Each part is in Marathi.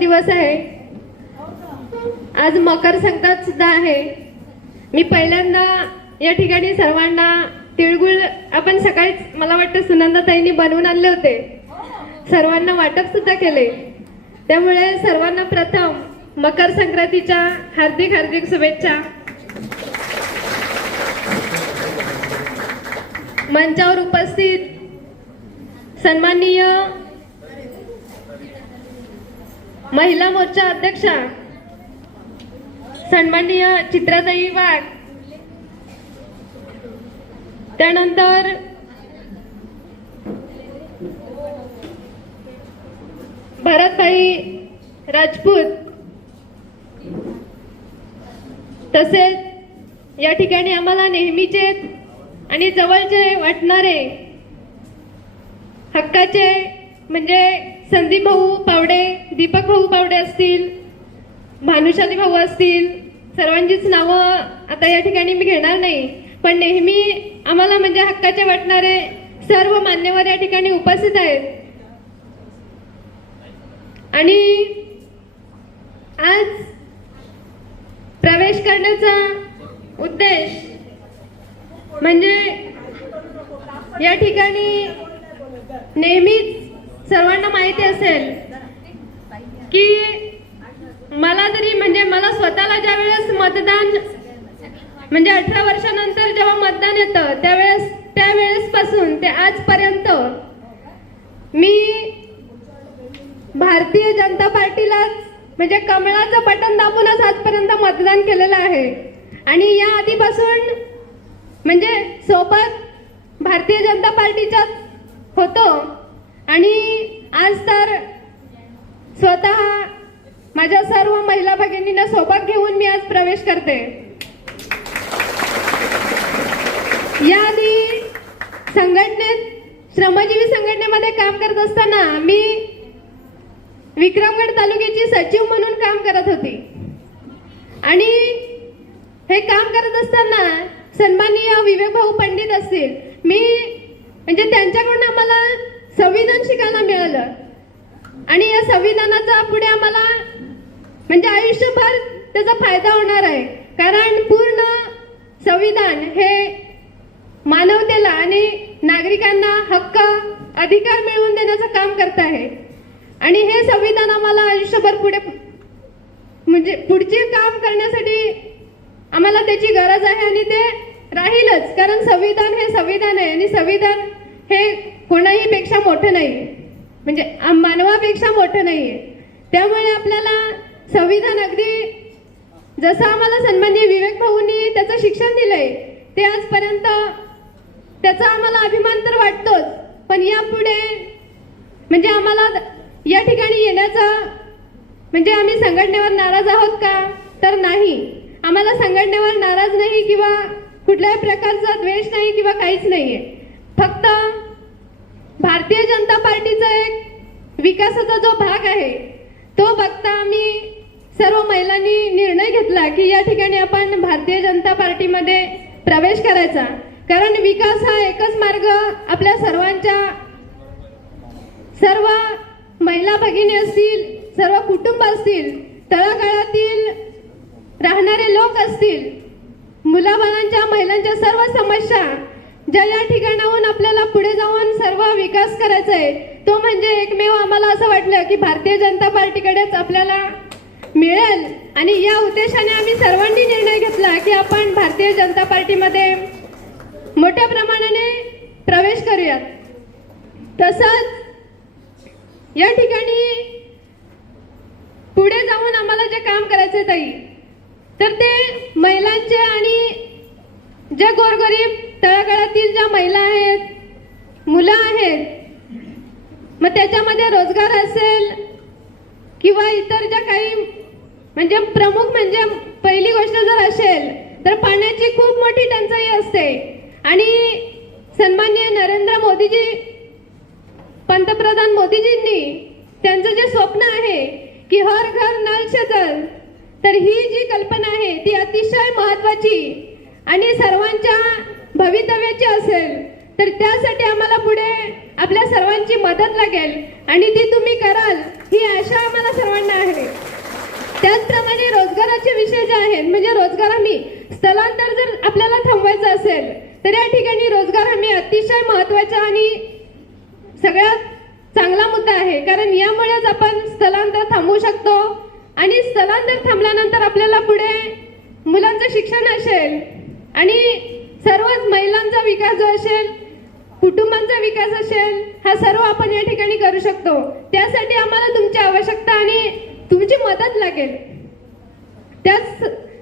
दिवस आहे. आज मकर संक्रांत सुद्धा आहे. मी पहिल्यांदा या ठिकाणी सर्वांना तिळगुळ आपण सकाळीच मला वाटतं सुनंदाताईंनी बनवून आणले होते. सर्वांना वाटप सुद्धा केले. त्यामुळे सर्वांना प्रथम मकर संक्रांतीच्या हार्दिक हार्दिक शुभेच्छा. मंचावर उपस्थित सन्माननीय महिला मोर्चा अध्यक्षा. सन्माननीय चित्राताई वाघ. त्यानंतर भरतभाई राजपूत. तसेच या ठिकाणी आम्हाला नेहमीचे आणि जवळचे वाटणारे हक्काचे म्हणजे संदीप भाऊ पावडे दीपक भाऊ पावडे असतील भानुशाली भाऊ असतील सर्वांचीच नावं आता या ठिकाणी मी घेणार नाही. पण नेहमी आम्हाला म्हणजे हक्काचे वाटणारे सर्व मान्यवर या ठिकाणी उपस्थित आहेत. आणि आज प्रवेश करण्याचा उद्देश म्हणजे या ठिकाणी नेहमीच सर्वांना माहिती असेल की मला तरी म्हणजे मला स्वतःला ज्या वेळेस मतदान म्हणजे अठरा वर्षानंतर जेव्हा मतदान येतं त्यावेळेस त्यावेळेस पासून ते आजपर्यंत मी भारतीय जनता पार्टीलाच म्हणजे कमळाचं बटन दाबूनच आजपर्यंत मतदान केलेलं आहे. आणि या आधीपासून म्हणजे सोबत भारतीय जनता पार्टीच्याच होतो. आणि आज तर स्वतः माझ्या सर्व महिला भगिनींना सोबत घेऊन मी आज प्रवेश करते. याआधी संघटनेत श्रमजीवी संघटनेमध्ये काम करत असताना मी विक्रमगड तालुक्याची सचिव म्हणून काम करत होती. आणि हे काम करत असताना सन्माननीय विवेक भाऊ पंडित असतील मी म्हणजे त्यांच्याकडून आम्हाला संविधान शिकायला मिळालं. आणि या संविधानाचा पुढे आम्हाला म्हणजे आयुष्यभर त्याचा फायदा होणार आहे. कारण पूर्ण संविधान हे मानवतेला आणि नागरिकांना हक्क अधिकार मिळवून देण्याचं काम करत आहे. आणि हे संविधान आम्हाला आयुष्यभर पुढे म्हणजे पुढचे काम करण्यासाठी आम्हाला त्याची गरज आहे आणि ते राहीलच. कारण संविधान हे संविधान आहे आणि संविधान हे कोणाही पेक्षा मोठं नाही म्हणजे मानवापेक्षा मोठं नाहीये. त्यामुळे आपल्याला संविधान अगदी जसं आम्हाला सन्माननीय विवेक भाऊंनी त्याचं शिक्षण दिलंय ते आजपर्यंत त्याचा आम्हाला अभिमान तर वाटतोच. पण यापुढे म्हणजे आम्हाला या ठिकाणी येण्याचा म्हणजे आम्ही संघटनेवर नाराज आहोत का? तर नाही. आम्हाला संघटनेवर नाराज नाही किंवा कुठल्याही प्रकारचा द्वेष नाही किंवा काहीच नाही आहे फक्त भारतीय जनता पार्टीचा एक विकासाचा जो भाग आहे तो बघता आम्ही सर्व महिलांनी निर्णय घेतला की या ठिकाणी आपण भारतीय जनता पार्टीमध्ये प्रवेश करायचा. कारण विकास हा एकच मार्ग आपल्या सर्वांच्या सर्व महिला भगिनी असतील सर्व कुटुंब असतील तळागाळातील राहणारे लोक असतील मुलाबाळांच्या महिलांच्या सर्व समस्या ज्या या ठिकाणाहून आपल्याला पुढे जाऊन सर्व विकास करायचा आहे तो म्हणजे एकमेव आम्हाला असं वाटलं की भारतीय जनता पार्टीकडेच आपल्याला मिळेल. आणि या उद्देशाने आम्ही सर्वांनी निर्णय घेतला की आपण भारतीय जनता पार्टीमध्ये मोठ्या प्रमाणाने प्रवेश करूयात. तसंच या ठिकाणी पुढे जाऊन आम्हाला जे काम करायचे ताई तर ते महिलांचे आणि जे गोरगरीब तळागाळातील ज्या महिला आहेत मुलं आहेत मग त्याच्यामध्ये रोजगार असेल किंवा इतर ज्या काही म्हणजे प्रमुख म्हणजे पहिली गोष्ट जर असेल तर पाण्याची खूप मोठी टंचाई असते. आणि सन्मान्य नरेंद्र मोदीजी पंतप्रधान मोदीजींनी त्यांचं जे स्वप्न आहे की हर घर नल से जल तर ही जी कल्पना आहे ती अतिशय महत्वाची आणि सर्वांच्या भवितव्याची असेल तर त्यासाठी आम्हाला पुढे आपल्या सर्वांची मदत लागेल. आणि ती तुम्ही कराल ही आशा आम्हाला सर्वांना आहे. त्याचप्रमाणे रोजगाराचे विषय जे आहेत म्हणजे रोजगार हमी स्थलांतर जर आपल्याला थांबवायचं असेल तर या ठिकाणी रोजगार हमी अतिशय महत्त्वाचा आणि सगळ्यात चांगला मुद्दा आहे. कारण यामुळेच आपण स्थलांतर थांबवू शकतो. आणि स्थलांतर थांबल्यानंतर आपल्याला पुढे मुलांचं शिक्षण असेल आणि सर्वच महिलांचा विकास जो असेल कुटुंबांचा विकास असेल हा सर्व आपण या ठिकाणी करू शकतो. त्यासाठी आम्हाला तुमची आवश्यकता आणि तुमची मदत लागेल. त्याच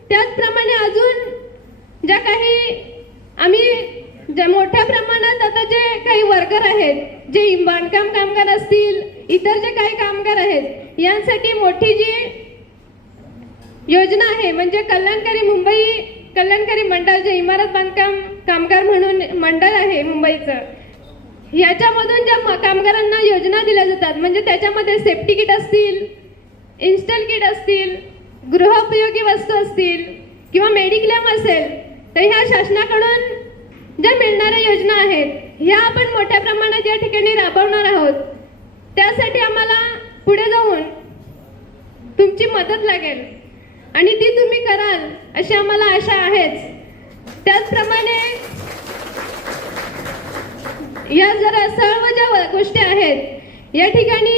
त्याचप्रमाणे अजून ज्या काही आम्ही ज्या मोठ्या प्रमाणात आता जे काही वर्कर आहेत जे बांधकाम कामगार असतील इतर जे काही कामगार आहेत यांसाठी मोठी जी योजना आहे म्हणजे कल्याणकारी मुंबई कल्याणकारी मंडळ जे इमारत बांधकाम कामगार म्हणून मंडळ आहे मुंबईचं याच्यामधून ज्या म- कामगारांना योजना दिल्या जातात म्हणजे त्याच्यामध्ये सेफ्टी किट असतील इन्स्टल किट असतील गृहोपयोगी वस्तू असतील किंवा मेडिक्लेम असेल तर ह्या शासनाकडून ज्या मिळणाऱ्या योजना आहेत ह्या आपण मोठ्या प्रमाणात या ठिकाणी राबवणार आहोत. त्यासाठी आम्हाला पुढे जाऊन तुमची मदत लागेल. आणि ती तुम्ही कराल अशी आम्हाला आशा आहेच. त्याचप्रमाणे या जरा सर्व ज्या गोष्टी आहेत या ठिकाणी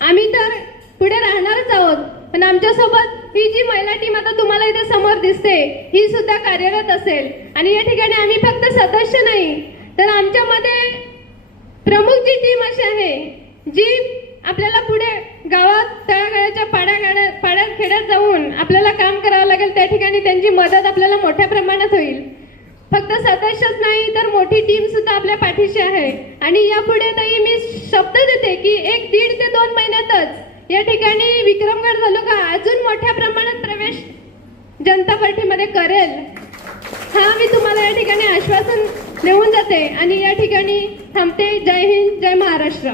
आम्ही तर पुढे राहणारच आहोत पण आमच्यासोबत ही जी महिला टीम आता तुम्हाला इथे समोर दिसते ही सुद्धा कार्यरत असेल. आणि या ठिकाणी आम्ही फक्त सदस्य नाही तर आमच्यामध्ये प्रमुख जी टीम अशी आहे जी आपल्याला पुढे गावात तळागाळाच्या पाड्या पाड्यात खेड्यात जाऊन आपल्याला काम करावं लागेल त्या ठिकाणी त्यांची मदत आपल्याला मोठ्या प्रमाणात होईल. फक्त सदस्यच नाही तर मोठी टीम सुद्धा आपल्या पाठीशी आहे. आणि यापुढे तरी मी शब्द देते की एक दीड ते दोन महिन्यातच या ठिकाणी विक्रमगड तालुका अजून मोठ्या प्रमाणात प्रवेश जनता पार्टीमध्ये करेल. हा मी तुम्हाला या ठिकाणी आश्वासन देऊन जाते. आणि या ठिकाणी थांबते. जय हिंद जय महाराष्ट्र.